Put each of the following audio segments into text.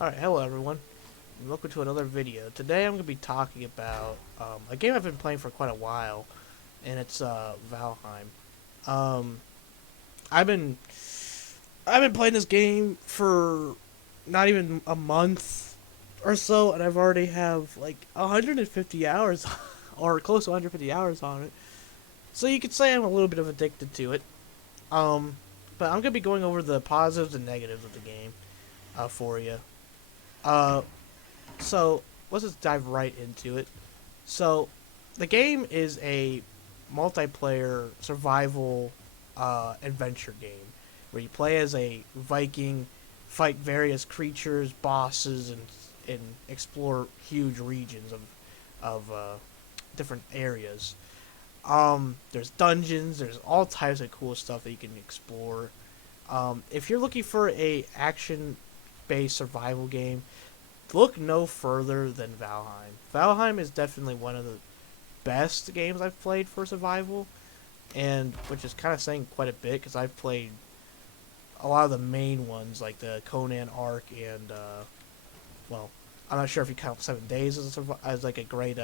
Alright, hello everyone, and welcome to another video. Today I'm going to be talking about a game I've been playing for quite a while, and it's Valheim. Um, I've been playing this game for not even a month or so, and I've already have like 150 hours, or close to 150 hours on it. So you could say I'm a little bit of addicted to it. Um, but I'm going to be going over the positives and negatives of the game for you. Uh, So let's just dive right into it. So the game is a multiplayer survival adventure game where you play as a Viking, fight various creatures, bosses, and explore huge regions of different areas. There's dungeons. There's all types of cool stuff that you can explore. If you're looking for a action-based survival game, look no further than Valheim. Valheim is definitely one of the best games I've played for survival, and which is kind of saying quite a bit because I've played a lot of the main ones like the Conan arc and well, I'm not sure if you count 7 Days as like a great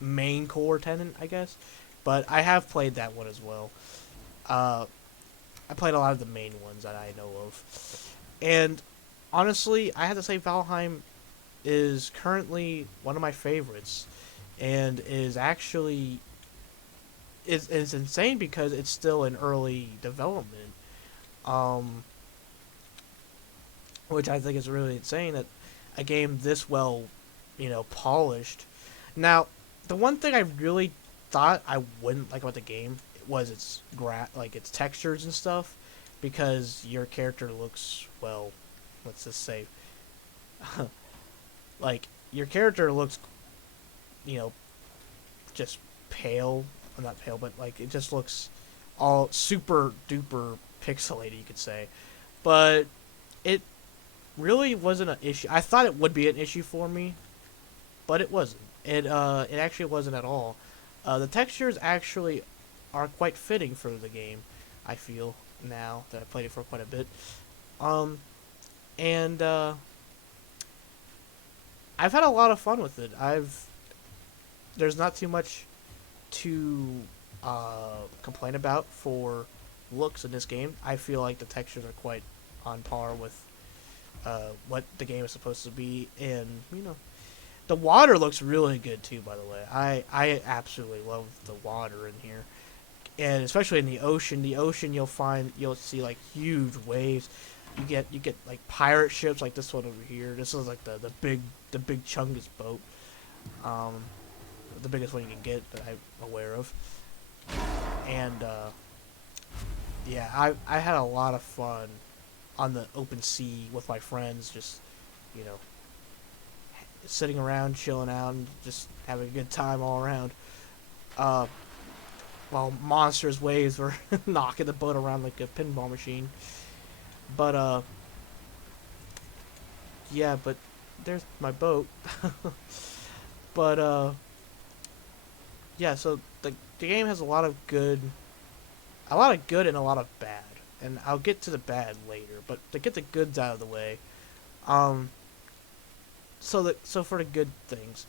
main core tenant, I guess, but I have played that one as well. Uh, I played a lot of the main ones that I know of, and honestly, I have to say Valheim is currently one of my favorites, and is actually is insane because it's still in early development, um, which I think is really insane that a game this well, polished. Now, the one thing I really thought I wouldn't like about the game was its textures and stuff, because your character looks, well, let's just say, like your character looks, you know, just pale. Well, not pale, but like it just looks all super duper pixelated, you could say. But it really wasn't an issue. I thought it would be an issue for me, but it wasn't. It actually wasn't at all. The textures actually are quite fitting for the game. I feel now that I played it for quite a bit. Um, and I've had a lot of fun with it. There's not too much to complain about for looks in this game. I feel like the textures are quite on par with what the game is supposed to be, and the water looks really good too. By the way, I absolutely love the water in here, and especially in the ocean. The ocean, you'll see like huge waves. You get like pirate ships like this one over here. This is like the big chungus boat. Um, the biggest one you can get that I'm aware of. And yeah, I had a lot of fun on the open sea with my friends, just you know sitting around, chilling out, and just having a good time all around. Uh, while monstrous waves were knocking the boat around like a pinball machine. But yeah, but there's my boat. But yeah, so the game has a lot of good and a lot of bad, and I'll get to the bad later. But to get the goods out of the way, um, so for the good things,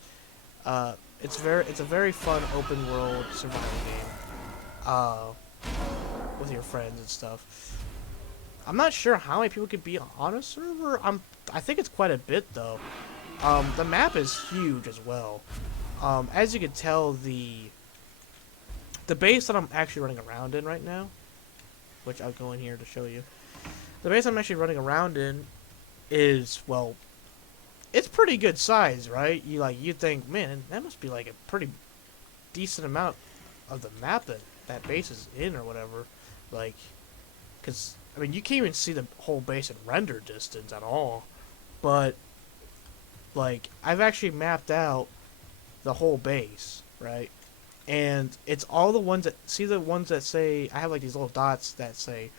it's a very fun open world survival game, uh, with your friends and stuff. I'm not sure how many people could be on a server. I think it's quite a bit though. The map is huge as well. As you can tell, the base that I'm actually running around in right now, which I'll go in here to show you. The base I'm actually running around in is, well, it's pretty good size, right? You think, man, that must be like a pretty decent amount of the map that base is in or whatever. Like, because I mean, you can't even see the whole base in render distance at all. But like, I've actually mapped out the whole base, right? And it's all the ones that say, I have like these little dots that say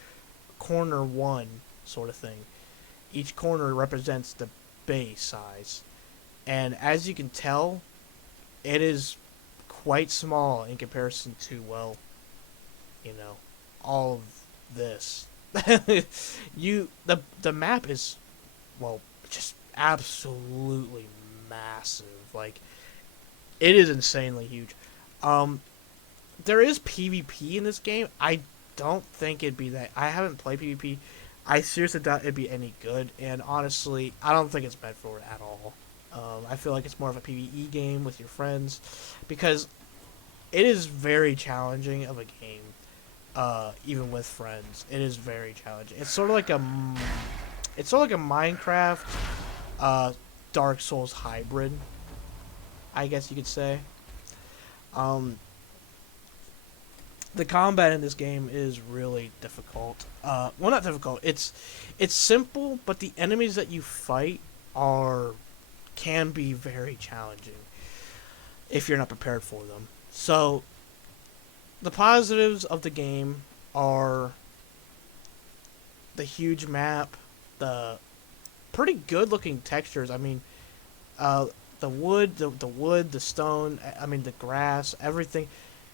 corner 1 sort of thing. Each corner represents the base size. And as you can tell, it is quite small in comparison to, well, all of this. The map is, well, just absolutely massive. Like, it is insanely huge. Um, there is PvP in this game. I don't think it'd be that. I haven't played PvP. I seriously doubt it'd be any good, and honestly, I don't think it's meant for it at all. I feel like it's more of a PvE game with your friends, because it is very challenging of a game. Even with friends, it is very challenging. It's sort of like a Minecraft, uh, Dark Souls hybrid, I guess you could say. Um, the combat in this game is really difficult. Well, not difficult. It's simple, but the enemies that you fight are can be very challenging if you're not prepared for them. So the positives of the game are the huge map, the pretty good looking textures. I mean, uh, the wood, the stone. I mean, the grass, everything.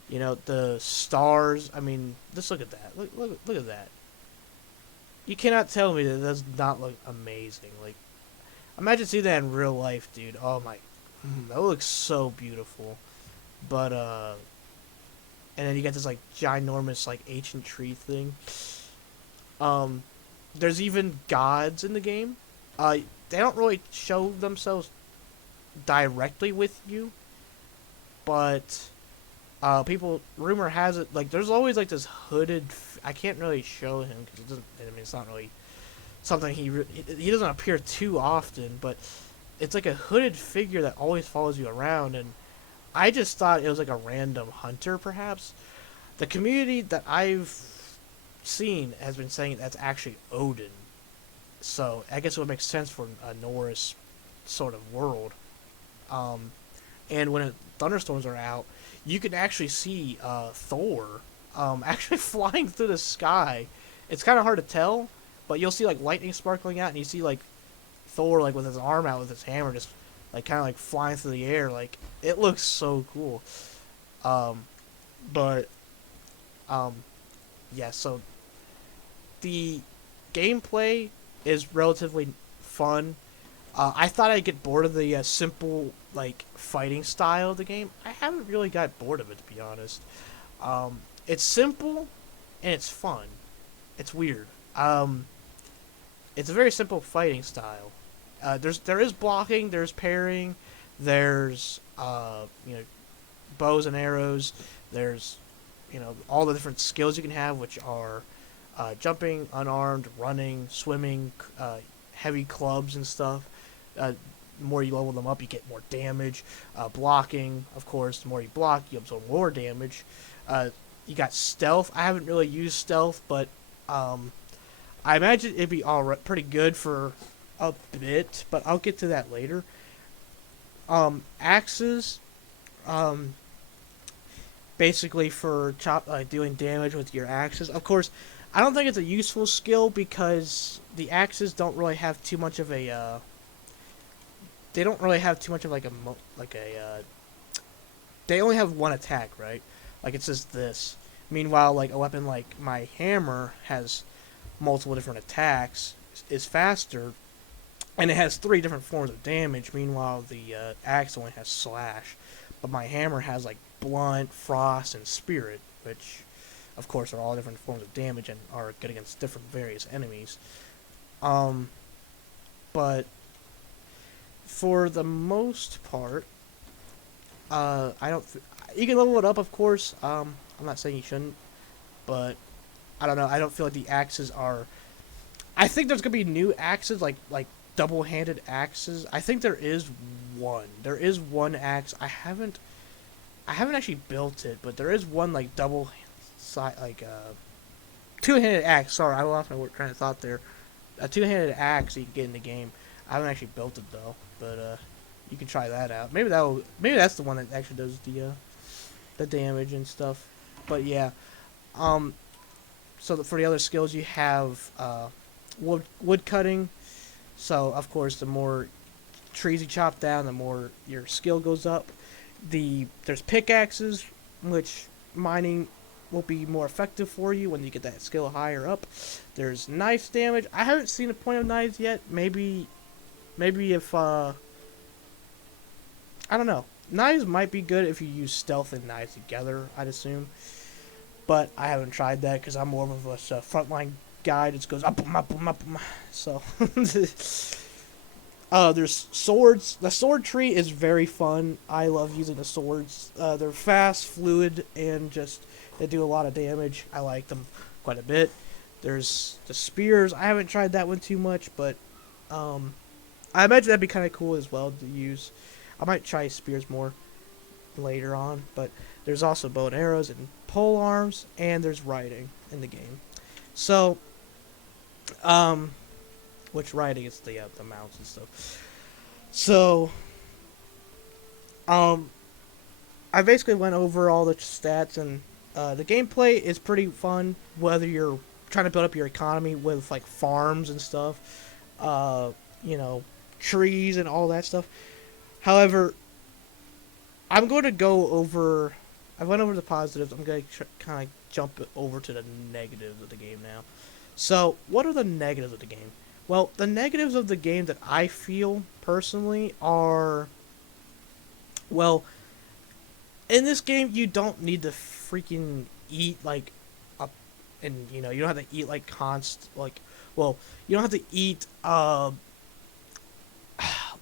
You know, the stars. I mean, just look at that. Look at that. You cannot tell me that it does not look amazing. Like, imagine seeing that in real life, dude. Oh my, that looks so beautiful. But and then you get this like ginormous like ancient tree thing. Um, there's even gods in the game. They don't really show themselves directly with you, but people rumor has it like there's always like this hooded. I can't really show him because it doesn't. I mean, it's not really something he doesn't appear too often, but it's like a hooded figure that always follows you around, and I just thought it was like a random hunter, perhaps. The community that I've seen has been saying that's actually Odin, so I guess it would make sense for a Norse sort of world. Um, and when thunderstorms are out, you can actually see Thor actually flying through the sky. It's kind of hard to tell, but you'll see like lightning sparkling out, and you see like Thor like with his arm out with his hammer, just like kind of like flying through the air. Like it looks so cool. Um, but um, yeah. So the gameplay is relatively fun. I thought I'd get bored of the simple like fighting style of the game. I haven't really got bored of it, to be honest. It's simple and it's fun. It's weird. It's a very simple fighting style. There is blocking, there's parrying, there's bows and arrows, there's all the different skills you can have, which are jumping, unarmed, running, swimming, heavy clubs and stuff. The more you level them up, you get more damage. Blocking, of course, the more you block, you absorb more damage. You got stealth. I haven't really used stealth, but I imagine it'd be pretty good for a bit, but I'll get to that later. Axes, basically for doing damage with your axes. Of course, I don't think it's a useful skill because the axes don't really have too much of a. They don't really have too much of they only have one attack, right? Like it says this. Meanwhile, like a weapon like my hammer has multiple different attacks, is faster, and it has 3 different forms of damage. Meanwhile, the axe only has slash, but my hammer has like blunt, frost, and spirit, which, of course, are all different forms of damage and are good against different various enemies. But for the most part, I don't. You can level it up, of course. I'm not saying you shouldn't, but I don't know. I don't feel like the axes are. I think there's gonna be new axes, like double-handed axes. I think there is one. There is one axe. I haven't actually built it, but there is one like double side two-handed axe. Sorry, I lost my train of thought there. A two-handed axe you can get in the game. I haven't actually built it though, but you can try that out. Maybe that's the one that actually does the damage and stuff. But yeah, so for the other skills you have wood cutting. So of course the more trees you chop down, the more your skill goes up. There's pickaxes, which mining will be more effective for you when you get that skill higher up. There's knife damage. I haven't seen the point of knives yet. Maybe Maybe if I don't know. Knives might be good if you use stealth and knives together, I'd assume. But I haven't tried that because I'm more of a frontline guy. Just goes up, up, up, up. So, there's swords. The sword tree is very fun. I love using the swords. They're fast, fluid, and just they do a lot of damage. I like them quite a bit. There's the spears. I haven't tried that one too much, but I imagine that'd be kind of cool as well to use. I might try spears more later on, but there's also bow and arrows and pole arms, and there's riding in the game. So, which riding is the mounts and stuff. So, I basically went over all the stats, and the gameplay is pretty fun. Whether you're trying to build up your economy with like farms and stuff, you know, trees and all that stuff. However, I'm going to go over. I went over the positives. I'm going to kind of jump over to the negatives of the game now. So, what are the negatives of the game? Well, the negatives of the game that I feel personally are, well, in this game you don't need to freaking eat like up, and you know you don't have to eat like well, you don't have to eat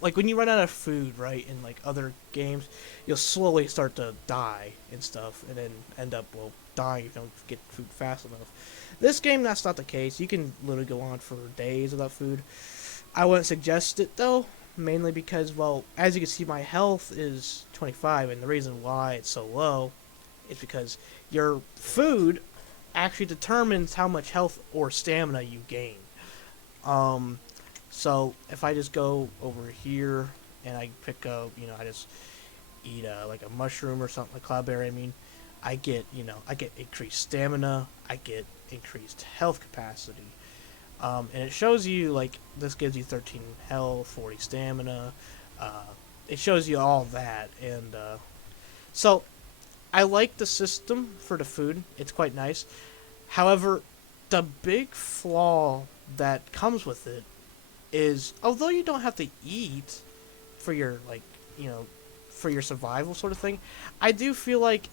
like when you run out of food, right, in like other games, you'll slowly start to die and stuff, and then end up, well, dying if you don't get food fast enough. This game, that's not the case. You can literally go on for days without food. I wouldn't suggest it, though, mainly because, well, as you can see, my health is 25, and the reason why it's so low is because your food actually determines how much health or stamina you gain. So if I just go over here and I pick up, you know, I just eat like a mushroom or something, like cloudberry, I mean, I get increased stamina, I get increased health capacity. And it shows you, like, this gives you 13 health, 40 stamina. It shows you all that. And so I like the system for the food. It's quite nice. However, the big flaw that comes with it is, although you don't have to eat for your, like, you know, for your survival sort of thing, I do feel like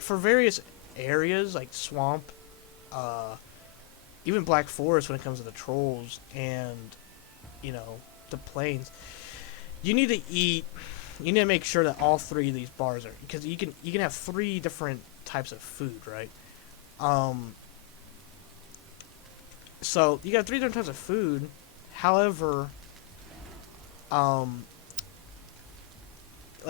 for various areas like swamp, even black forest when it comes to the trolls, and you know, the plains, you need to eat. You need to make sure that all three of these bars are, because you can have three different types of food, right? So you got three different types of food. However, like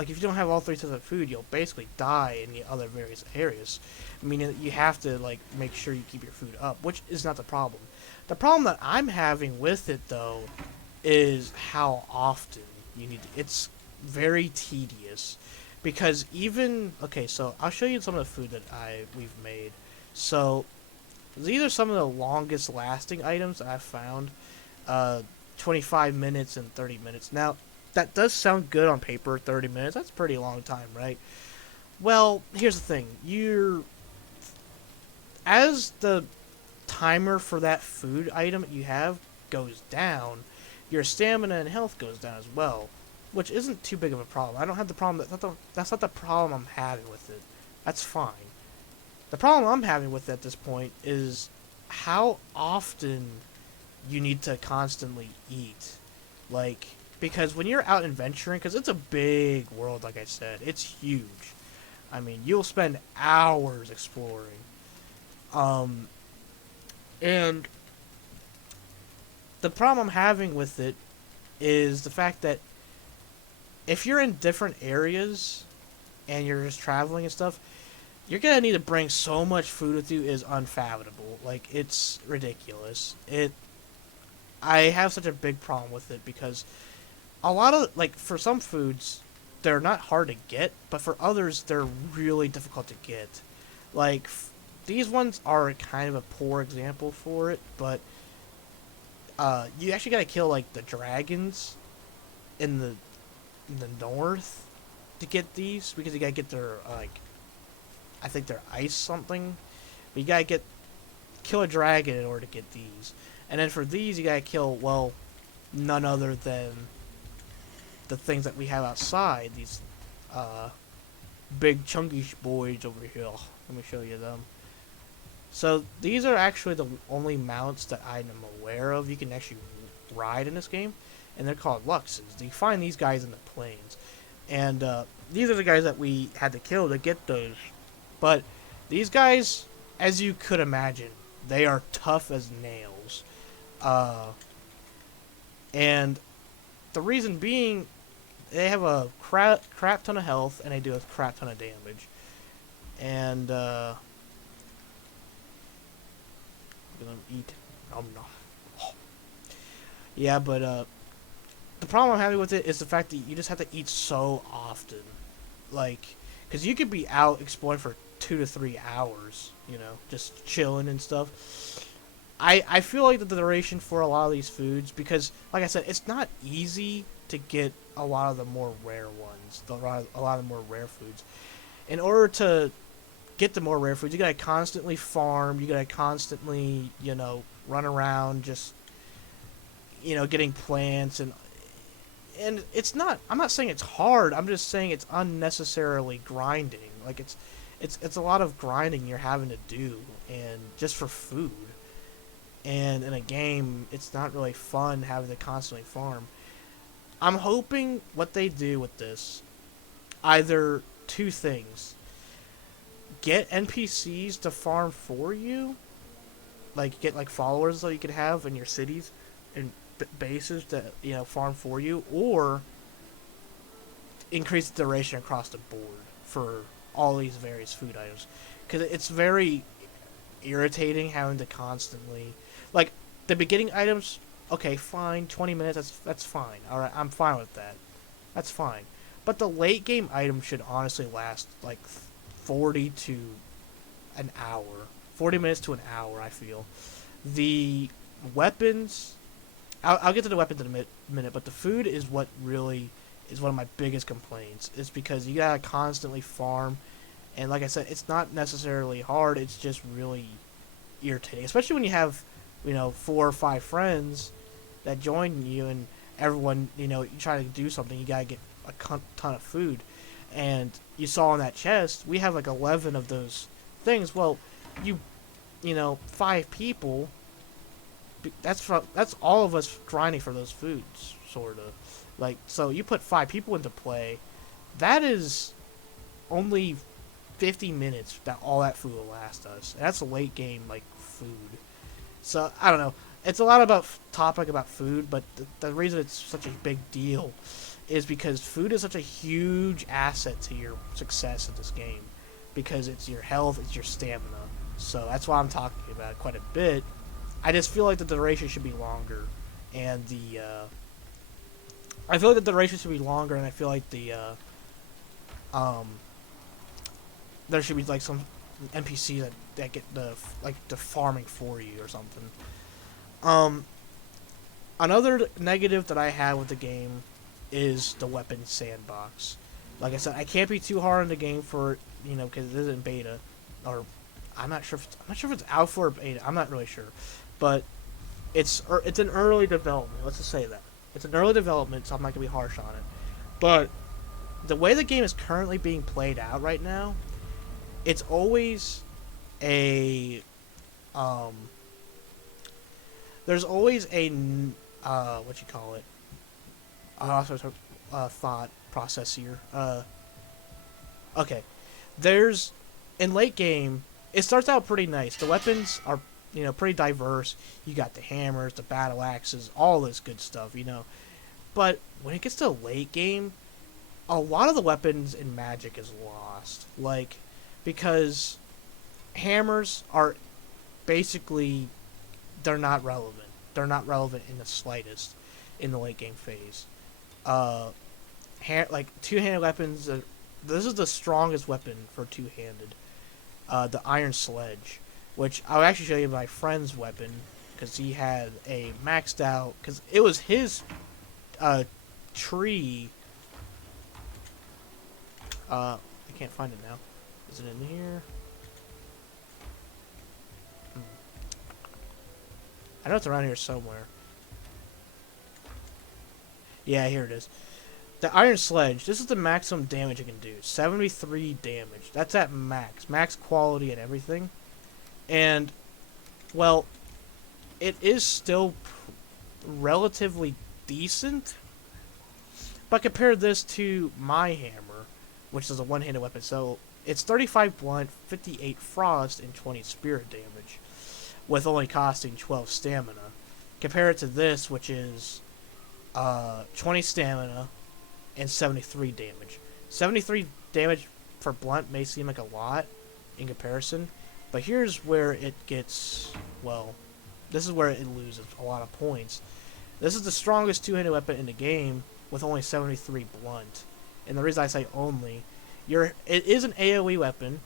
if you don't have all three types of food, you'll basically die in the other various areas. Meaning that you have to like make sure you keep your food up, which is not the problem. The problem that I'm having with it though is how often you need to, it's very tedious, because even, okay, so I'll show you some of the food that we've made. So these are some of the longest lasting items that I've found. 25 minutes and 30 minutes. Now, that does sound good on paper, 30 minutes. That's a pretty long time, right? Well, here's the thing. As the timer for that food item you have goes down, your stamina and health goes down as well, which isn't too big of a problem. I don't have the problem. That's not the problem I'm having with it. That's fine. The problem I'm having with it at this point is how often you need to constantly eat. Like, because when you're out adventuring, because it's a big world, like I said, it's huge. I mean, you'll spend hours exploring. And the problem I'm having with it is the fact that if you're in different areas and you're just traveling and stuff, you're gonna need to bring so much food with you is unfathomable. Like, it's ridiculous. I have such a big problem with it because a lot of, like, for some foods, they're not hard to get, but for others, they're really difficult to get. Like, these ones are kind of a poor example for it, but you actually gotta kill, like, the dragons in the north to get these, because you gotta get their, like, I think they're ice something, but you gotta kill a dragon in order to get these. And then for these, you gotta kill, well, none other than the things that we have outside. These uh, big chunky boys over here. Let me show you them. So these are actually the only mounts that I am aware of you can actually ride in this game, and they're called Luxes. You find these guys in the plains, and these are the guys that we had to kill to get those. But these guys, as you could imagine, they are tough as nails, and the reason being, they have a crap ton of health and they do a crap ton of damage, and I'm gonna eat. No. Yeah, but the problem I'm having with it is the fact that you just have to eat so often. Like, because you could be out exploring for 2 to 3 hours, just chilling and stuff. I feel like the duration for a lot of these foods, because, like I said, it's not easy to get a lot of the more rare ones, a lot of the more rare foods. In order to get the more rare foods, you gotta constantly farm, you gotta constantly, run around, just, getting plants, and it's not, I'm not saying it's hard, I'm just saying it's unnecessarily grinding. Like, it's a lot of grinding you're having to do, and just for food. And in a game, it's not really fun having to constantly farm. I'm hoping what they do with this, either two things: get NPCs to farm for you, like get like followers that you could have in your cities and bases to farm for you, or increase the duration across the board for all these various food items, because it's very irritating having to constantly, like, the beginning items. Okay, fine, 20 minutes. That's fine. All right, I'm fine with that. That's fine. But the late game items should honestly last like 40 to an hour, 40 minutes to an hour. I feel the weapons. I'll get to the weapons in a minute, but the food is what really is one of my biggest complaints. It's because you gotta constantly farm, and like I said, it's not necessarily hard. It's just really irritating, especially when you have 4 or 5 friends that join you, and everyone, you try to do something, you gotta get a ton of food. And you saw in that chest, we have like 11 of those things. Well, 5 people, that's all of us grinding for those foods, sort of. Like, so you put 5 people into play, that is only 50 minutes that all that food will last us. And that's a late game, like, food. So, I don't know. It's a lot about topic about food, but the reason it's such a big deal is because food is such a huge asset to your success in this game. Because it's your health, it's your stamina. So that's why I'm talking about it quite a bit. I just feel like the duration should be longer. And I feel like the duration should be longer, and I feel like there should be like some NPC that get the farming for you or something. Another negative that I have with the game is the weapon sandbox. Like I said, I can't be too hard on the game for it, because it isn't beta, or I'm not sure if it's alpha or beta. I'm not really sure, but it's an early development. Let's just say that it's an early development, so I'm not gonna be harsh on it. But the way the game is currently being played out right now, it's always a there's always a what you call it, thought process here. Okay, there's, in late game, it starts out pretty nice. The weapons are pretty diverse. You got the hammers, the battle axes, all this good stuff. But when it gets to late game, a lot of the weapons in Magic is lost. Like, because hammers are basically, they're not relevant. They're not relevant in the slightest in the late game phase. Like, two-handed weapons, this is the strongest weapon for two-handed. The Iron Sledge, which I'll actually show you my friend's weapon, because he had a maxed out, because it was his tree. I can't find it now. Is it in here? I know it's around here somewhere. Yeah, here it is. The Iron Sledge, this is the maximum damage it can do. 73 damage. That's at max. Max quality and everything. And, well, it is still relatively decent. But compare this to my hammer, which is a one-handed weapon. So, it's 35 blunt, 58 frost, and 20 spirit damage, with only costing 12 stamina. Compare it to this, which is 20 stamina, and 73 damage. 73 damage for blunt may seem like a lot in comparison, but here's where it gets, well, this is where it loses a lot of points. This is the strongest two-handed weapon in the game with only 73 blunt. And the reason I say only, it is an AoE weapon,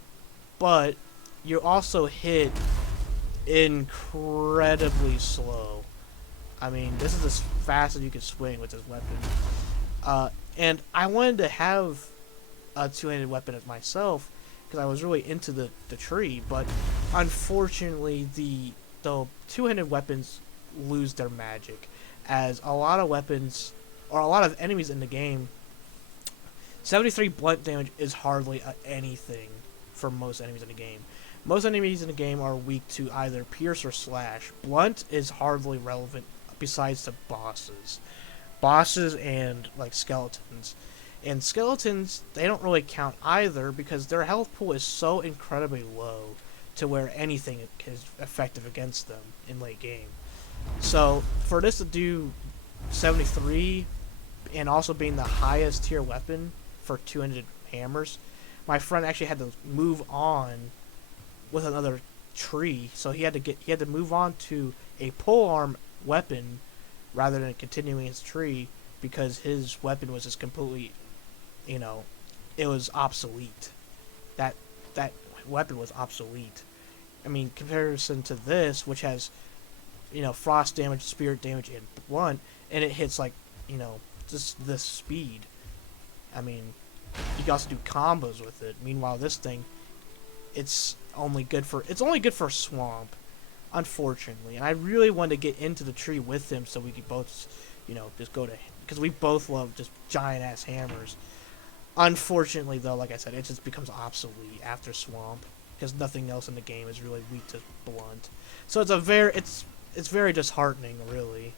but you also hit incredibly slow. I mean, this is as fast as you can swing with this weapon. And I wanted to have a two-handed weapon as myself because I was really into the tree, but unfortunately the two-handed weapons lose their magic, as a lot of weapons or a lot of enemies in the game, 73 blunt damage is hardly anything for most enemies in the game. Most enemies in the game are weak to either pierce or slash. Blunt is hardly relevant besides to bosses. Bosses and like skeletons. And skeletons, they don't really count either because their health pool is so incredibly low to where anything is effective against them in late game. So for this to do 73 and also being the highest tier weapon for 200 hammers, my friend actually had to move on with another tree, so he had to move on to a polearm weapon rather than continuing his tree because his weapon was just completely, it was obsolete. That weapon was obsolete. I mean, comparison to this, which has, frost damage, spirit damage, and blunt, and it hits like, just this speed. I mean, you can also do combos with it. Meanwhile, this thing, it's only good for swamp, unfortunately. And I really wanted to get into the tree with him so we could both, just go to, because we both love just giant ass hammers. Unfortunately, though, like I said, it just becomes obsolete after swamp because nothing else in the game is really weak to blunt. So it's very disheartening, really.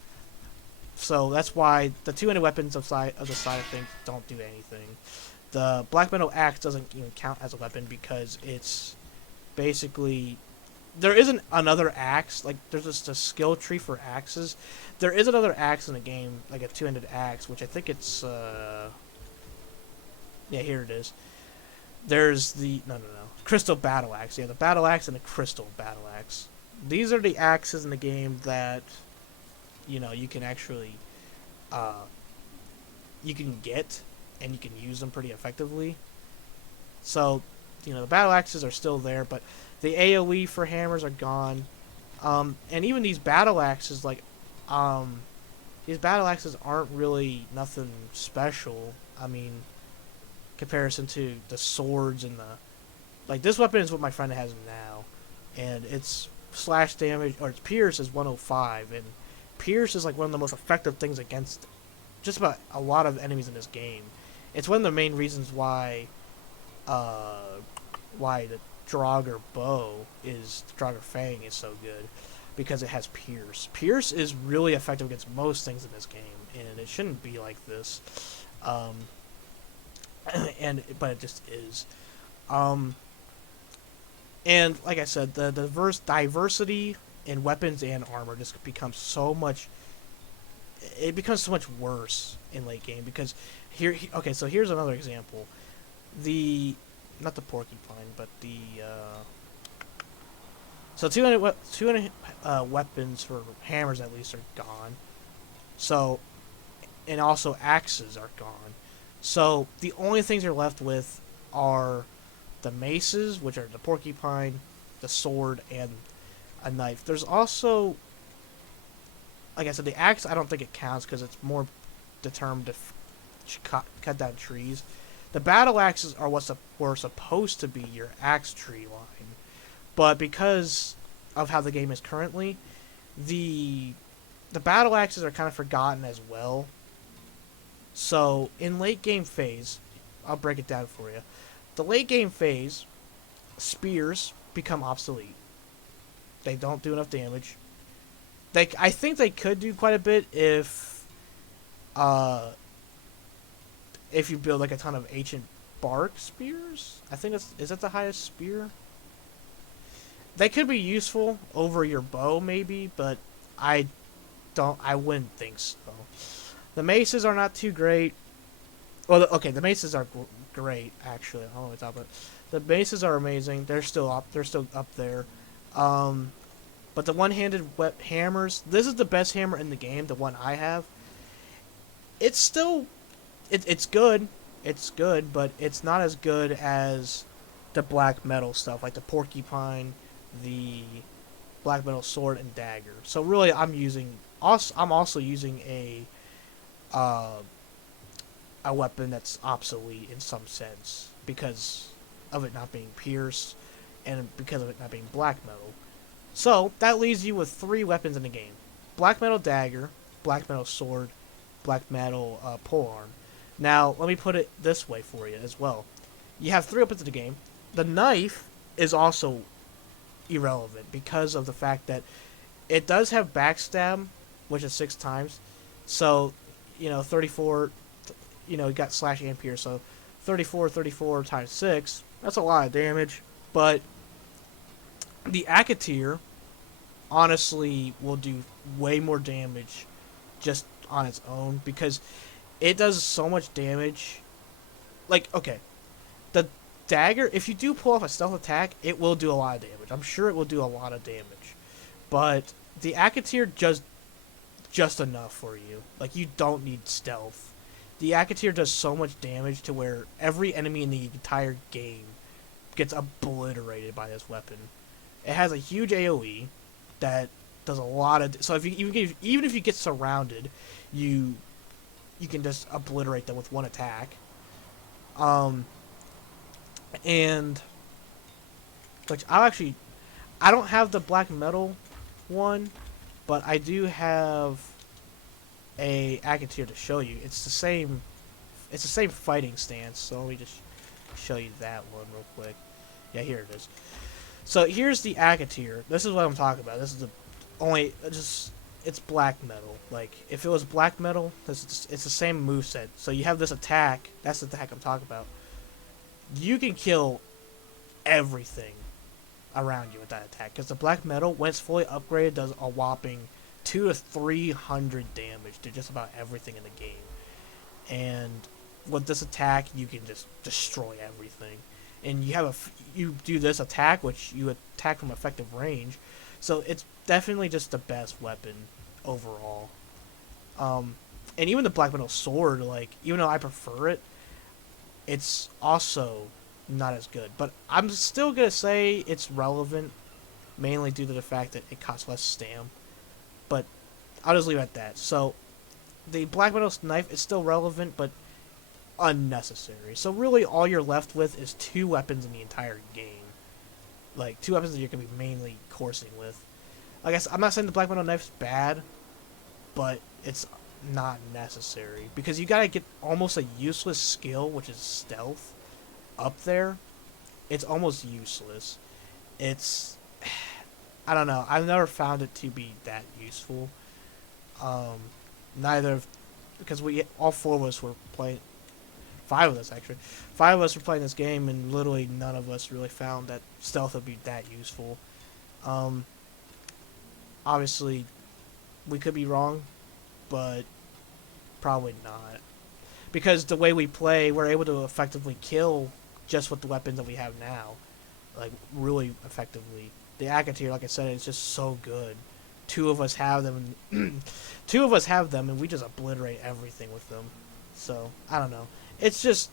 So that's why the two-handed weapons of the side of things don't do anything. The black metal axe doesn't even count as a weapon because it's basically, there isn't another axe. Like, there's just a skill tree for axes. There is another axe in the game, like a two-handed axe, which I think it's yeah, here it is. There's the crystal battle axe. Yeah, the battle axe and the crystal battle axe. These are the axes in the game that you can actually you can get and you can use them pretty effectively. So, the battle axes are still there, but the AoE for hammers are gone. And even these battle axes, these battle axes aren't really nothing special. I mean, comparison to the swords and this weapon is what my friend has now, and its slash damage or its pierce is 105, and pierce is like one of the most effective things against just about a lot of enemies in this game. It's one of the main reasons why the Draugr bow Draugr Fang is so good, because it has pierce. Pierce is really effective against most things in this game, and it shouldn't be like this. But it just is. And like I said, the diversity in weapons and armor just becomes so much. It becomes so much worse in late game because so here's another example. Not the porcupine, but the so 200 weapons for hammers at least are gone. So, and also axes are gone. So the only things you're left with are the maces, which are the porcupine, the sword, and a knife. There's also, like I said, the axe, I don't think it counts because it's more determined to cut down trees. The battle axes are were supposed to be your axe tree line, but because of how the game is currently, the battle axes are kind of forgotten as well. So in late game phase, I'll break it down for you. The late game phase, spears become obsolete. They don't do enough damage. I think they could do quite a bit uh, if you build like a ton of ancient bark spears. I think is that the highest spear? They could be useful over your bow maybe, but I I wouldn't think so. The maces are not too great. Well, okay, the maces are great actually. I don't know what to talk about. The maces are amazing. They're still up. They're still up there. Um, but the one-handed hammers. This is the best hammer in the game. The one I have. It's still, it's good. It's good, but it's not as good as the black metal stuff, like the porcupine, the black metal sword and dagger. So really, I'm also using uh, a weapon that's obsolete in some sense because of it not being pierced and because of it not being black metal. So that leaves you with 3 weapons in the game: black metal dagger, black metal sword, black metal polearm. Now let me put it this way for you as well. You have 3 weapons in the game. The knife is also irrelevant because of the fact that it does have backstab, which is 6 times. So, 34, you got slash and pierce, so 34 times 6, that's a lot of damage. But the Akatir, honestly, will do way more damage just on its own because it does so much damage. Like, okay, the dagger, if you do pull off a stealth attack, it will do a lot of damage. I'm sure it will do a lot of damage. But the Akatir just enough for you. Like, you don't need stealth. The Akatir does so much damage to where every enemy in the entire game gets obliterated by this weapon. It has a huge AoE that does a lot of. So if you even if you get surrounded, you can just obliterate them with one attack. And like I don't have the black metal one, but I do have a Akatir to show you. It's the same fighting stance. So let me just show you that one real quick. Yeah, here it is. So here's the Akatir. This is what I'm talking about. This is the only it's black metal. Like if it was black metal, it's the same moveset. So you have this attack. That's the attack I'm talking about. You can kill everything around you with that attack because the black metal, when it's fully upgraded, does a whopping 200 to 300 damage to just about everything in the game. And with this attack, you can just destroy everything. And you do this attack, which you attack from effective range, so it's definitely just the best weapon overall. And even the black metal sword, like even though I prefer it, it's also not as good. But I'm still gonna say it's relevant, mainly due to the fact that it costs less stam. But I'll just leave it at that. So the black metal knife is still relevant, but unnecessary. So really all you're left with is 2 weapons in the entire game. Like 2 weapons that you're gonna be mainly coursing with. I guess I'm not saying the black metal knife's bad, but it's not necessary because you gotta get almost a useless skill, which is stealth, up there. It's almost useless. It's I don't know. I've never found it to be that useful. Neither because all 4 of us were playing. 5 of us actually. 5 of us were playing this game, and literally none of us really found that stealth would be that useful. Obviously, we could be wrong, but probably not. Because the way we play, we're able to effectively kill just with the weapons that we have now. Like, really effectively. The Akatir, like I said, is just so good. 2 of us have them, and 2 of us have them, and we just obliterate everything with them. So, I don't know. It's just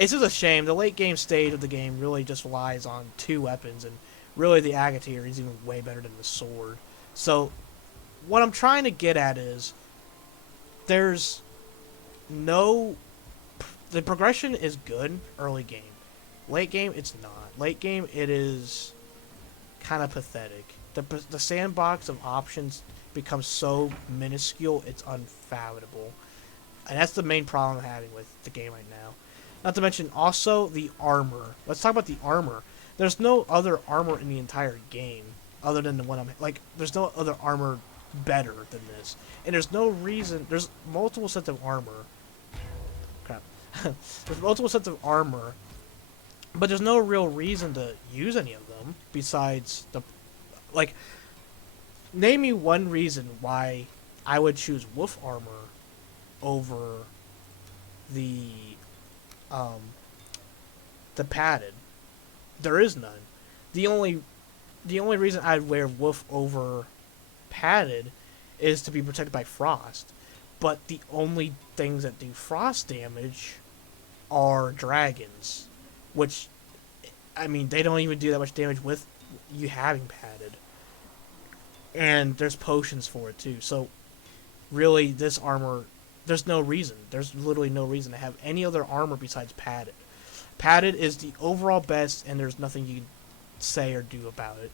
a shame. The late game stage of the game really just relies on 2 weapons, and really the Akatir is even way better than the sword. So, what I'm trying to get at is, the progression is good early game. Late game, it's not. Late game, it is kind of pathetic. The sandbox of options becomes so minuscule, it's unfathomable. And that's the main problem I'm having with the game right now. Not to mention also the armor. Let's talk about the armor. There's no other armor in the entire game other than the one I'm like. There's no other armor better than this, and there's no reason. There's multiple sets of armor. Crap. There's multiple sets of armor, but there's no real reason to use any of them besides the like. Name me one reason why I would choose wolf armor over the um the padded. There is none. The only the only reason I'd wear wolf over padded is to be protected by frost. But the only things that do frost damage are dragons, which I mean they don't even do that much damage with you having padded. And there's potions for it too. So really, this armor, there's no reason. There's literally no reason to have any other armor besides padded. Padded is the overall best, and there's nothing you can say or do about it.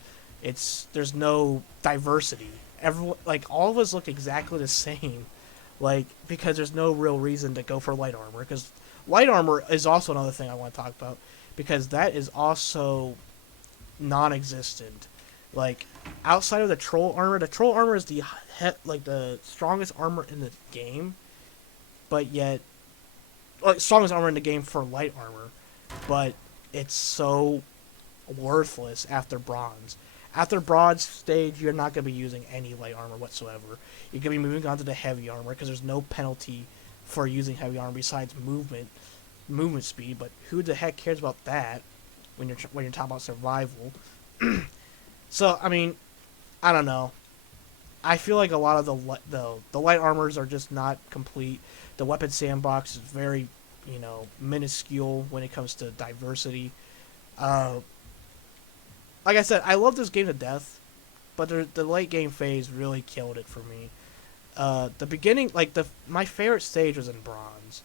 There's no diversity. Everyone, like all of us, look exactly the same, like because there's no real reason to go for light armor. Because light armor is also another thing I want to talk about, because that is also non-existent. Like outside of the troll armor is like the strongest armor in the game, but yet like strongest armor in the game for light armor, but it's so worthless after bronze. After bronze stage, you're not going to be using any light armor whatsoever. You're going to be moving on to the heavy armor because there's no penalty for using heavy armor besides movement speed. But who the heck cares about that when you're talking about survival? So I mean, I don't know. I feel like a lot of the light armors are just not complete. The weapon sandbox is very, minuscule when it comes to diversity. Uh, like I said, I love this game to death, but the late game phase really killed it for me. The beginning, my favorite stage was in bronze.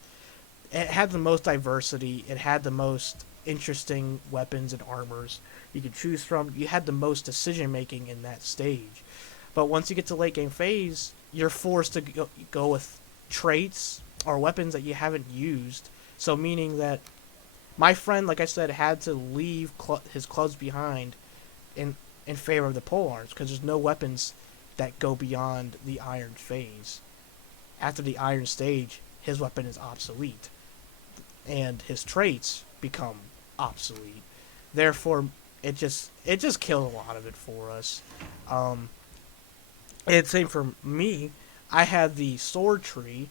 It had the most diversity. It had the most interesting weapons and armors you could choose from. You had the most decision making in that stage. But once you get to late game phase, you're forced to go with traits or weapons that you haven't used. So meaning that my friend, like I said, had to leave his clubs behind in favor of the pole arms because there's no weapons that go beyond the iron phase. After the iron stage, his weapon is obsolete, and his traits become obsolete. Therefore, it just killed a lot of it for us. And same for me. I had the sword tree.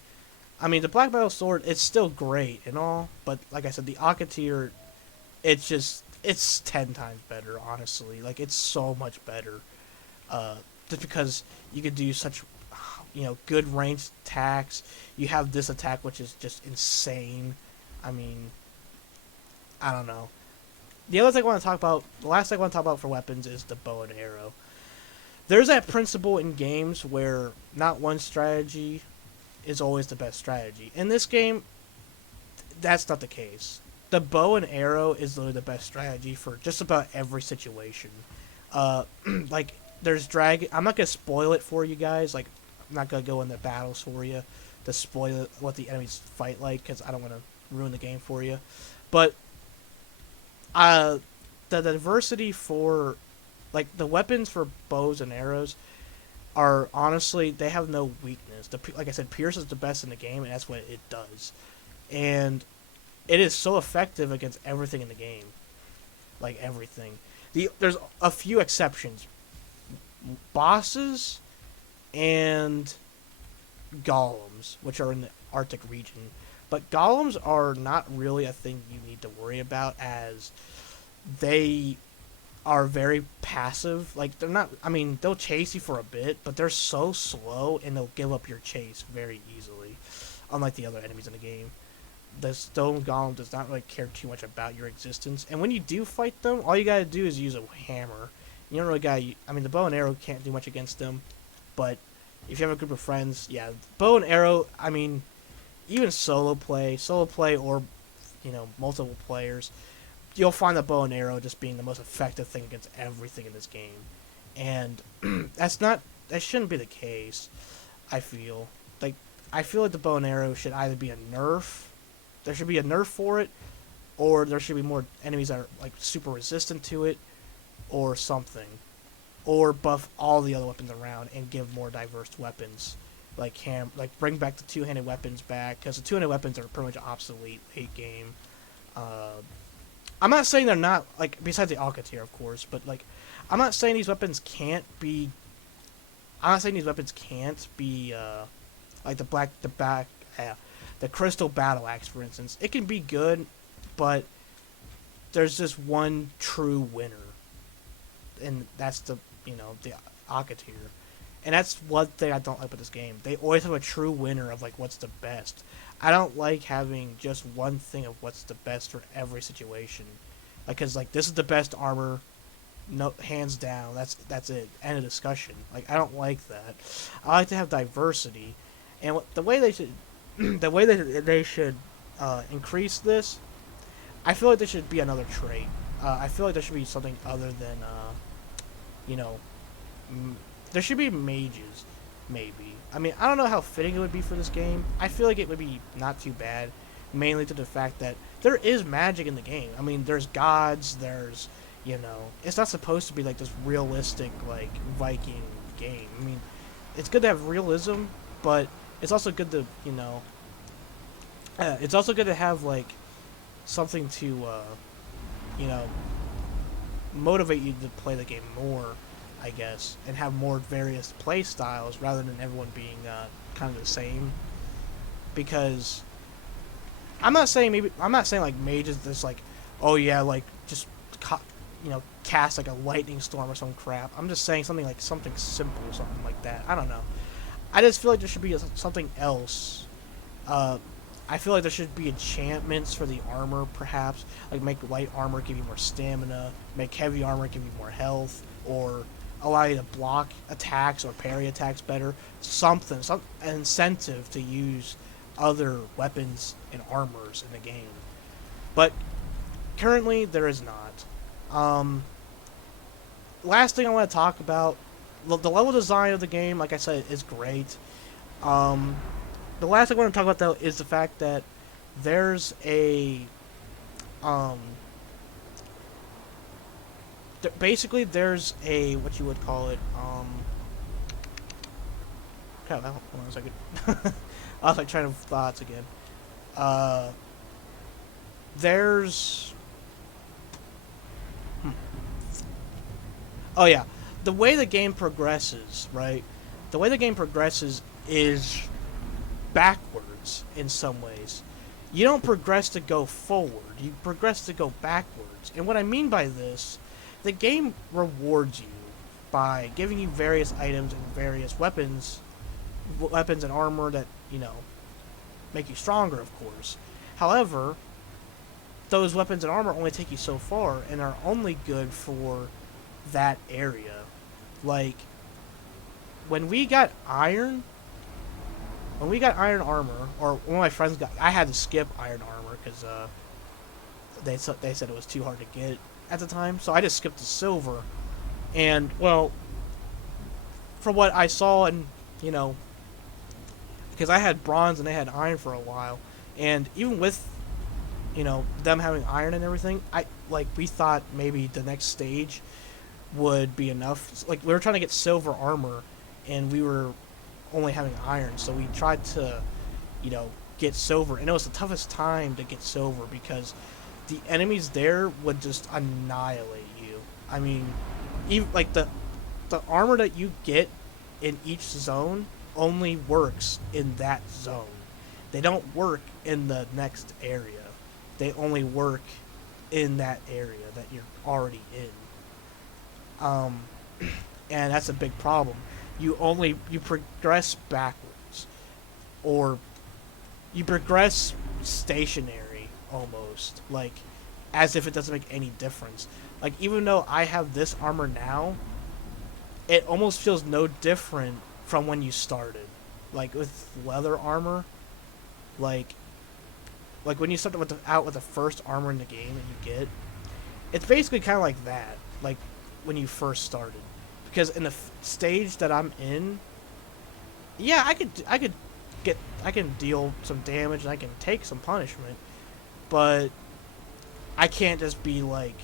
I mean, the Black Metal Sword, it's still great and all, but like I said, the Akatir, it's 10 times better, honestly. Like, it's so much better. Just because you could do such, good ranged attacks. You have this attack, which is just insane. I mean, I don't know. The last thing I want to talk about for weapons is the bow and arrow. There's that principle in games where not one strategy is always the best strategy. In this game, that's not the case. The bow and arrow is literally the best strategy for just about every situation. Like, there's dragon. I'm not going to spoil it for you guys. Like, I'm not going to go into battles for you to spoil what the enemies fight like, because I don't want to ruin the game for you. But the diversity for, like, the weapons for bows and arrows are honestly, they have no weakness. Like I said, Pierce is the best in the game, and that's what it does. And it is so effective against everything in the game. Like, everything. There's a few exceptions. Bosses and golems, which are in the Arctic region. But golems are not really a thing you need to worry about, as they are very passive. Like, they're not, I mean, they'll chase you for a bit, but they're so slow and they'll give up your chase very easily, unlike the other enemies in the game. The stone golem does not really care too much about your existence, and when you do fight them, all you gotta do is use a hammer. You don't really gotta, I mean, the bow and arrow can't do much against them, but if you have a group of friends, yeah, bow and arrow, I mean, even solo play or, multiple players, you'll find the bow and arrow just being the most effective thing against everything in this game. And that shouldn't be the case, I feel. Like, I feel like the bow and arrow should either be a nerf. There should be a nerf for it, or there should be more enemies that are like super resistant to it, or something, or buff all the other weapons around and give more diverse weapons, like bring back the two-handed weapons back, because the two-handed weapons are pretty much obsolete late game. I'm not saying they're not, like, besides the Alcatir, of course, but like, I'm not saying these weapons can't be. I'm not saying these weapons can't be like the crystal battle axe, for instance. It can be good, but there's just one true winner, and that's the Alcatir. And that's one thing I don't like with this game. They always have a true winner of like what's the best. I don't like having just one thing of what's the best for every situation. Like, cause like this is the best armor, no, hands down. That's it. End of discussion. Like, I don't like that. I like to have diversity, and the way they should, the way that they should increase this, I feel like there should be another trait. I feel like there should be something other than you know. There should be mages, maybe. I mean, I don't know how fitting it would be for this game. I feel like it would be not too bad, mainly to the fact that there is magic in the game. I mean, there's gods, there's, it's not supposed to be like this realistic, like, Viking game. I mean, it's good to have realism, but it's also good to, it's also good to have, like, something to, motivate you to play the game more, I guess, and have more various play styles rather than everyone being kind of the same. Because I'm not saying like mages just like, oh yeah, like just cast like a lightning storm or some crap. I'm just saying something simple, something like that. I don't know. I just feel like there should be something else. I feel like there should be enchantments for the armor, perhaps. Like make light armor give you more stamina, make heavy armor give you more health, or allow you to block attacks or parry attacks better. Some incentive to use other weapons and armors in the game. But currently there is not. Last thing I want to talk about, the level design of the game, like I said, is great. The last thing I want to talk about though is the fact that there's a basically there's a, what you would call it, hold on a second. I was like trying to thoughts again. There's oh yeah, the way the game progresses, right? The way the game progresses is backwards in some ways. You don't progress to go forward, you progress to go backwards. And what I mean by this, the game rewards you by giving you various items and various weapons and armor that, make you stronger, of course. However, those weapons and armor only take you so far and are only good for that area. Like, when we got iron armor, or one of my friends I had to skip iron armor because they said it was too hard to get at the time, so I just skipped to silver. And, well, from what I saw, and, because I had bronze and they had iron for a while, and even with, them having iron and everything, we thought maybe the next stage would be enough. Like, we were trying to get silver armor, and we were only having iron, so we tried to, get silver, and it was the toughest time to get silver because the enemies there would just annihilate you. I mean, even like the armor that you get in each zone only works in that zone. They don't work in the next area. They only work in that area that you're already in. And that's a big problem. You progress backwards, or you progress stationary almost, like as if it doesn't make any difference. Like, even though I have this armor now, it almost feels no different from when you started. Like with leather armor, like when you start out with the first armor in the game that you get, it's basically kind of like that, like when you first started. Because in the stage that I'm in, yeah, I could deal some damage and I can take some punishment, but I can't just be like,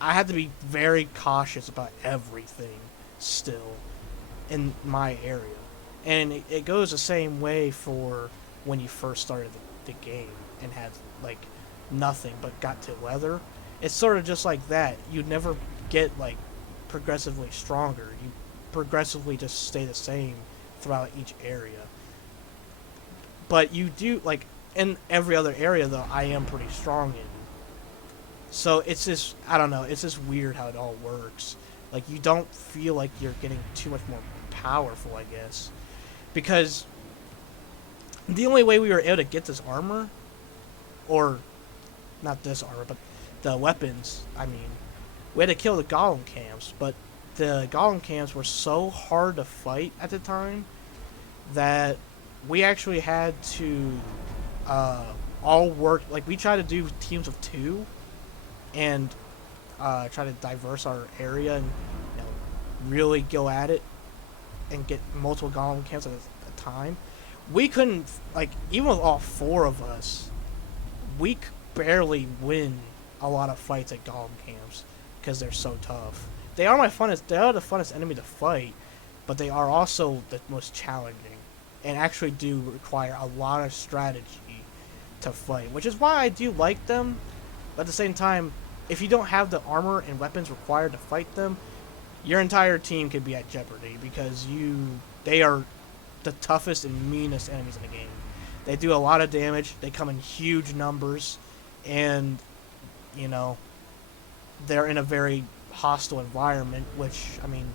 I have to be very cautious about everything still in my area. And it goes the same way for when you first started the game and had like nothing but got to leather. It's sort of just like that. You never get like progressively stronger. You progressively just stay the same throughout each area. But you do, like, in every other area though, I am pretty strong in. So it's just, I don't know, it's just weird how it all works. Like, you don't feel like you're getting too much more powerful, I guess. Because the only way we were able to get this armor, or not this armor, but the weapons, I mean, we had to kill the golem camps, but the golem camps were so hard to fight at the time that we actually had to all work, like, we tried to do teams of 2 and try to diverse our area and, you know, really go at it and get multiple golem camps at a time. We couldn't, like, even with all 4 of us, we could barely win a lot of fights at golem camps because they're so tough. They are the funnest enemy to fight, but they are also the most challenging and actually do require a lot of strategy to fight, which is why I do like them. But at the same time, if you don't have the armor and weapons required to fight them, your entire team could be at jeopardy because they are the toughest and meanest enemies in the game. They do a lot of damage, they come in huge numbers, and, you know, they're in a very hostile environment, which, I mean,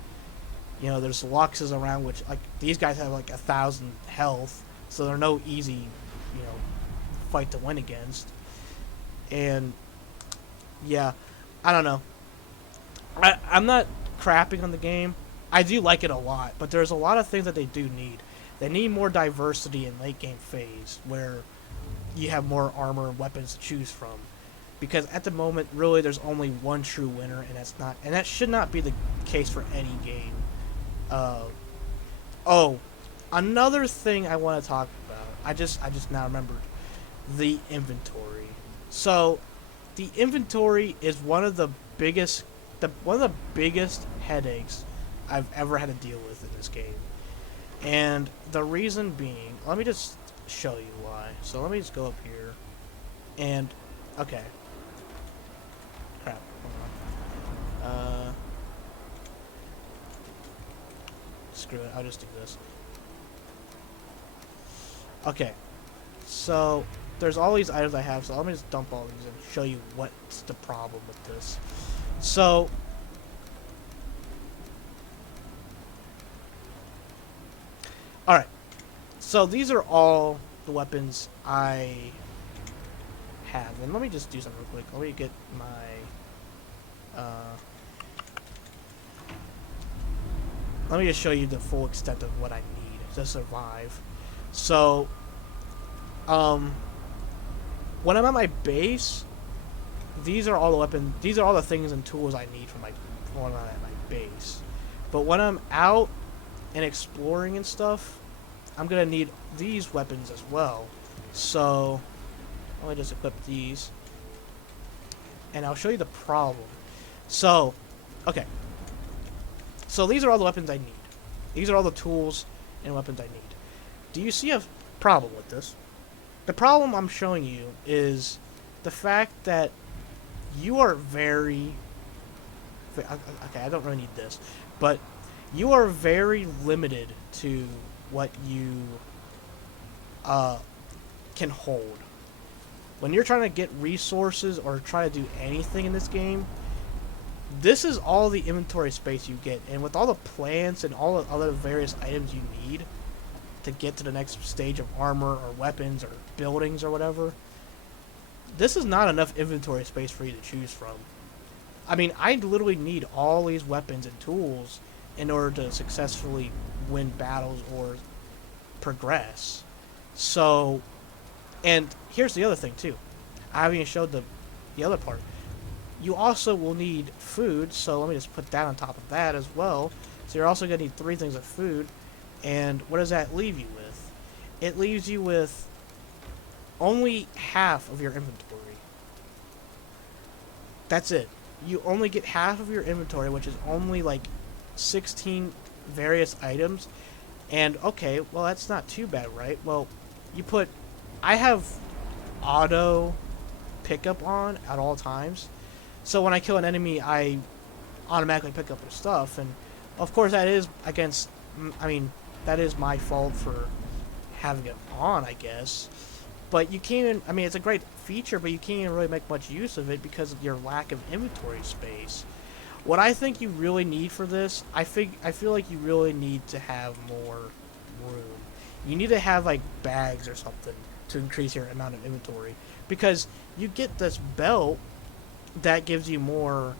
you know, there's Luxes around, which, like, these guys have like 1,000 health, so they're no easy, you know, fight to win against. And yeah, I don't know. I'm not crapping on the game. I do like it a lot, but there's a lot of things that they do need. They need more diversity in late game phase, where you have more armor and weapons to choose from. Because at the moment, really, there's only one true winner, and that should not be the case for any game. Oh, another thing I want to talk about. I just now remembered the inventory. So, the inventory is one of the biggest headaches I've ever had to deal with in this game. And the reason being, let me just show you why. So let me just go up here, and okay. Crap. Hold on. Screw it. I'll just do this. Okay. So there's all these items I have. So let me just dump all these and show you what's the problem with this. So alright, so these are all the weapons I have. And let me just do something real quick. Let me get my... let me just show you the full extent of what I need to survive. So, when I'm at my base, these are all the weapons, these are all the things and tools I need for when I'm at my base. But when I'm out and exploring and stuff, I'm gonna need these weapons as well. So let me just equip these, and I'll show you the problem. So, okay. So these are all the weapons I need. These are all the tools and weapons I need. Do you see a problem with this? The problem I'm showing you is the fact that you are very... okay, I don't really need this, but you are very limited to what you can hold. When you're trying to get resources or try to do anything in this game, this is all the inventory space you get. And with all the plants and all the other various items you need to get to the next stage of armor or weapons or buildings or whatever, this is not enough inventory space for you to choose from. I mean, I literally need all these weapons and tools in order to successfully win battles or progress. So, and here's the other thing too. I haven't even showed the other part. You also will need food, so let me just put that on top of that as well. So you're also going to need 3 things of food, and what does that leave you with? it leaves you with only half of your inventory. That's it. You only get half of your inventory, which is only like 16 various items. And okay, well, that's not too bad, right? Well, you put. I have auto pickup on at all times. So when I kill an enemy, I automatically pick up their stuff. And of course, that is against. I mean, that is my fault for having it on, I guess. But you can't even, I mean, it's a great feature, but you can't even really make much use of it because of your lack of inventory space. What I think you really need for this, I feel like you really need to have more room. You need to have like bags or something to increase your amount of inventory because you get this belt that gives you more,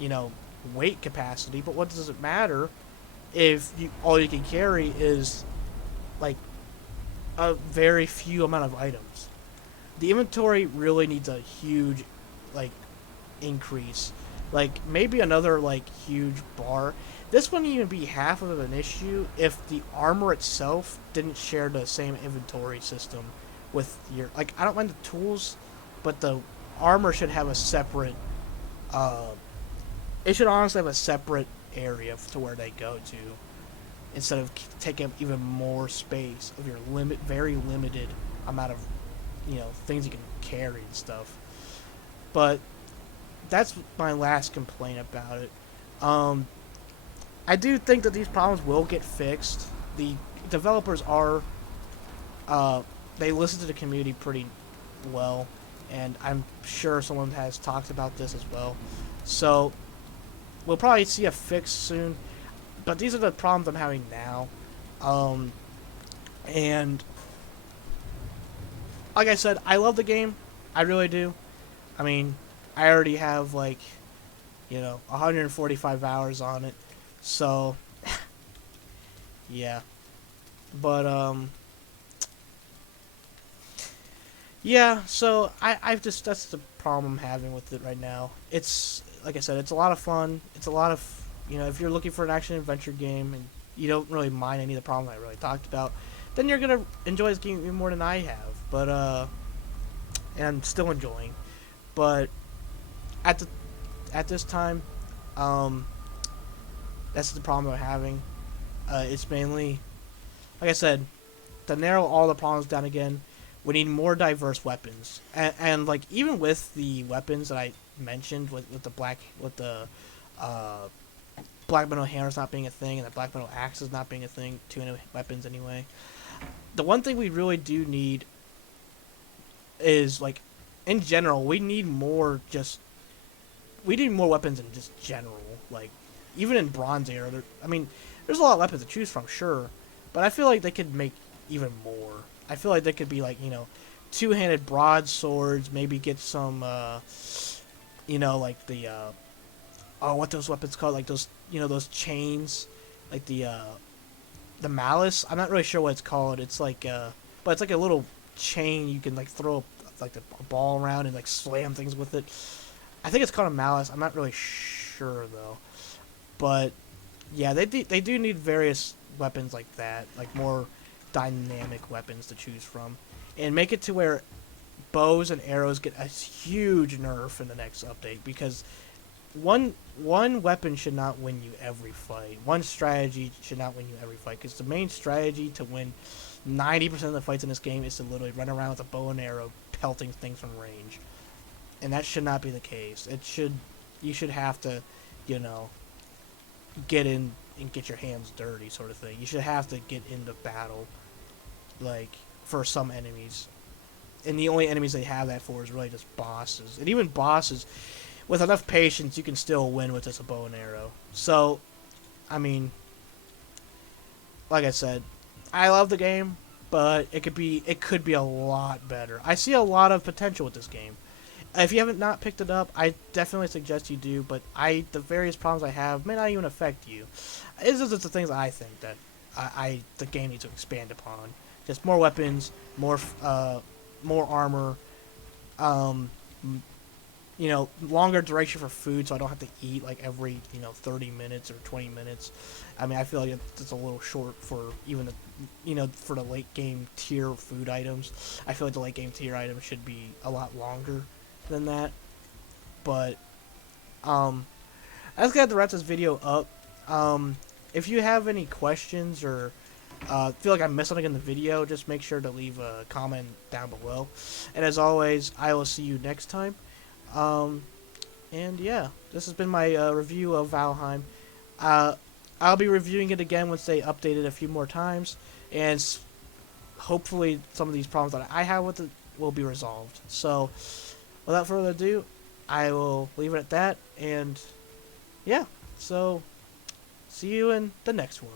you know, weight capacity. But what does it matter if you all you can carry is like a very few amount of items? The inventory really needs a huge, like, increase. Like, maybe another, like, huge bar. This wouldn't even be half of an issue if the armor itself didn't share the same inventory system with your... Like, I don't mind the tools, but the armor should have a separate... Uh, it should honestly have a separate area to where they go to, instead of taking up even more space of your very limited amount of, you know, things you can carry and stuff. But that's my last complaint about it. Um, I do think that these problems will get fixed. The developers are, they listen to the community pretty well, and I'm sure someone has talked about this as well. So we'll probably see a fix soon. But these are the problems I'm having now. Um, and like I said, I love the game. I really do. I mean, I already have like, you know, 145 hours on it. So, yeah. But, yeah, so I've just, that's the problem I'm having with it right now. It's, like I said, it's a lot of fun. It's a lot of, you know, if you're looking for an action adventure game and you don't really mind any of the problems I really talked about, then you're gonna enjoy this game even more than I have. But and I'm still enjoying. But at the at this time, um, that's the problem I'm having. It's mainly, like I said, to narrow all the problems down again. We need more diverse weapons, and like even with the weapons that I mentioned, with the uh, black metal hammers not being a thing, and the black metal axes not being a thing, two weapons anyway. The one thing we really do need is, like, in general, we need more weapons in just general. Like, even in Bronze Era, I mean, there's a lot of weapons to choose from, sure, but I feel like they could make even more. I feel like they could be like, you know, two-handed broadswords, maybe get some, you know, like the, oh, what those weapons called, like those, you know, those chains, like the malice. I'm not really sure what it's called. It's like, but it's like a little chain you can like throw like a ball around and like slam things with it. I think it's called a malice. I'm not really sure though. But yeah, they do need various weapons like that, like more dynamic weapons to choose from, and make it to where bows and arrows get a huge nerf in the next update, because one weapon should not win you every fight. One strategy should not win you every fight, because the main strategy to win 90% of the fights in this game is to literally run around with a bow and arrow pelting things from range. And that should not be the case. You should have to, you know, get in and get your hands dirty, sort of thing. You should have to get into battle, like, for some enemies. And the only enemies they have that for is really just bosses. And even bosses, with enough patience, you can still win with just a bow and arrow. So, I mean, like I said, I love the game, but it could be a lot better. I see a lot of potential with this game. If you haven't not picked it up, I definitely suggest you do. But the various problems I have may not even affect you. It's just the things I think that the game needs to expand upon. Just more weapons, more armor, longer duration for food, so I don't have to eat like every 30 minutes or 20 minutes. I mean, I feel like it's a little short for even for the late game tier food items. I feel like the late game tier items should be a lot longer than that. But I just got to wrap this video up. If you have any questions or feel like I missed something in the video, just make sure to leave a comment down below. And as always, I will see you next time. And yeah, this has been my review of Valheim. I'll be reviewing it again once they update it a few more times, and hopefully some of these problems that I have with it will be resolved. So, without further ado, I will leave it at that, and yeah, so see you in the next one.